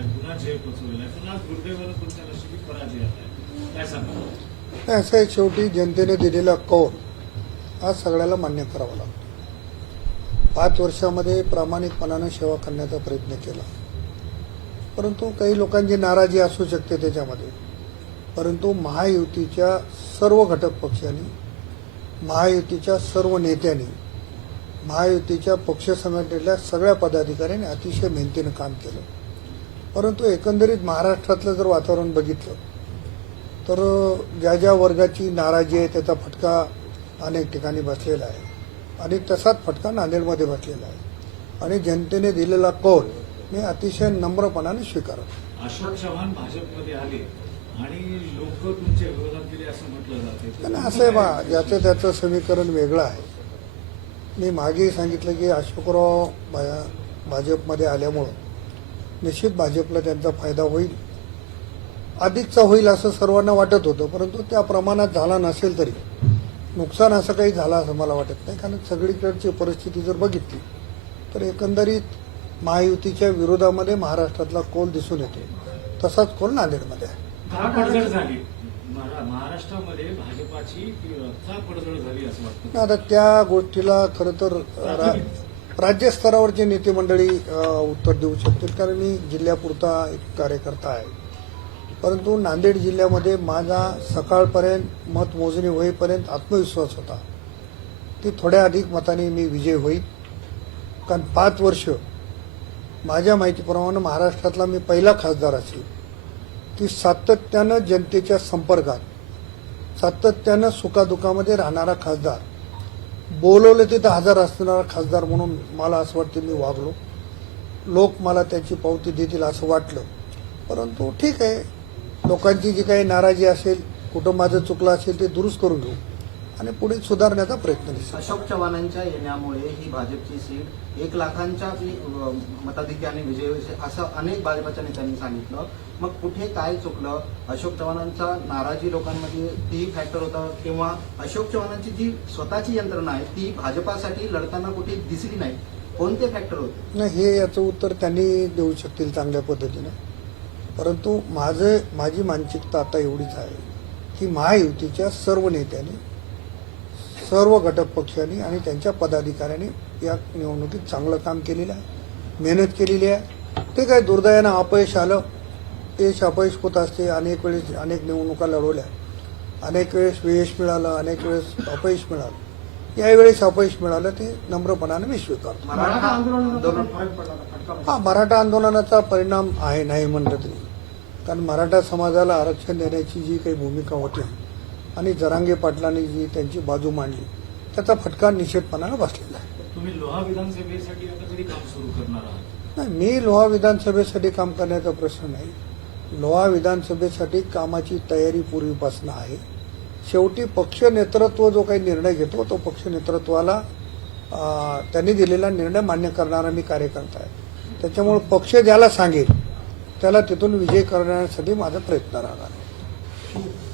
नाही असं शेवटी जनतेने दिलेला कौल हा सगळ्याला मान्य करावा लागतो पाच वर्षामध्ये प्रामाणिकपणानं सेवा करण्याचा प्रयत्न केला परंतु काही लोकांची नाराजी असू शकते त्याच्यामध्ये परंतु महायुतीच्या सर्व घटक पक्षांनी महायुतीच्या सर्व नेत्यांनी महायुतीच्या पक्ष संघटनेतल्या सगळ्या पदाधिकाऱ्यांनी अतिशय मेहनतीनं काम केलं परंतु एकंदरीत महाराष्ट्रातलं जर वातावरण बघितलं तर ज्या ज्या वर्गाची नाराजी आहे त्याचा फटका अनेक ठिकाणी बसलेला आहे आणि तसाच फटका नांदेडमध्ये बसलेला आहे आणि जनतेने दिलेला कौल मी अतिशय नम्रपणाने स्वीकारतो अशोक चव्हाण भाजपमध्ये आले आणि लोक तुमच्या विरोधात गेले असं म्हटलं जाते नाही असं आहे बा याचं त्याचं समीकरण वेगळं आहे मी मागे सांगितलं की अशोकराव भाजपमध्ये आल्यामुळं निश्चित भाजपला त्यांचा फायदा होईल अधिकचा होईल असं सर्वांना वाटत होतं परंतु त्या प्रमाणात झाला नसेल तरी नुकसान असं काही झालं असं मला वाटत नाही कारण सगळीकडची परिस्थिती जर बघितली तर एकंदरीत महायुतीच्या विरोधामध्ये महाराष्ट्रातला कोल दिसून येतो तसाच कोल नांदेडमध्ये आहे महाराष्ट्रामध्ये भाजपाची आता त्या गोष्टीला खरं तर राज्यस्तरावरचे नेते मंडळी उत्तर देऊ शकतील कारण मी जिल्ह्यापुरता एक कार्यकर्ता आहे परंतु नांदेड जिल्ह्यामध्ये माझा सकाळपर्यंत मतमोजणी होईपर्यंत आत्मविश्वास होता ती थोड्या अधिक मताने मी विजय होईल कारण पाच वर्ष माझ्या माहितीप्रमाणे महाराष्ट्रातला मी पहिला खासदार असेल ती सातत्यानं जनतेच्या संपर्कात सातत्यानं सुखादुखामध्ये राहणारा खासदार बोलवले तिथं हजर असणारा खासदार म्हणून मला असं वाटतं मी वागलो लोक मला त्याची पावती देतील असं वाटलं परंतु ठीक आहे लोकांची जी काही नाराजी असेल कुटुंबाचं चुकलं असेल ते दुरुस्त करून घेऊ आणि पुढे सुधारण्याचा प्रयत्न दिसतो अशोक चव्हाणांच्या येण्यामुळे ही भाजपची सीट एक लाखांच्या मताधिक्याने विजय असं अनेक भाजपाच्या नेत्यांनी सांगितलं मग कुठे काय चुकलं अशोक चव्हाणांचा नाराजी लोकांमध्ये तीही फॅक्टर होता किंवा अशोक चव्हाणांची जी स्वतःची यंत्रणा आहे ती भाजपासाठी लढताना कुठे दिसली नाही कोणते फॅक्टर होते नाही हे याचं उत्तर त्यांनी देऊ शकतील चांगल्या पद्धतीने परंतु माझे माझी मानसिकता आता एवढीच आहे की महायुतीच्या सर्व नेत्यांनी सर्व घटक पक्षांनी आणि त्यांच्या पदाधिकाऱ्यांनी या निवडणुकीत चांगलं काम केलेलं आहे मेहनत केलेली आहे ते काय दुर्दैवानं अपयश आलं ते अपयश होत असते अनेक वेळेस अनेक निवडणुका लढवल्या अनेक वेळेस यश मिळालं अनेक वेळेस अपयश मिळालं यावेळेस अपयश मिळालं ते नम्रपणाने मी स्वीकारतो हा मराठा आंदोलनाचा परिणाम आहे नाही म्हणलं तरी कारण मराठा समाजाला आरक्षण देण्याची जी काही भूमिका होती आणि जरांगे पाटलांनी जी त्यांची बाजू मांडली त्याचा फटका निषेधपणाला बसलेला आहे नाही मी लोहा विधानसभेसाठी काम करण्याचा प्रश्न नाही लोहा विधानसभेसाठी कामाची तयारी पूर्वीपासून आहे शेवटी पक्ष नेतृत्व जो काही निर्णय घेतो तो पक्ष नेतृत्वाला त्यांनी दिलेला निर्णय मान्य करणारा मी कार्यकर्ता आहे त्याच्यामुळे पक्ष ज्याला सांगेल त्याला तिथून विजय करण्यासाठी माझा प्रयत्न राहणार आहे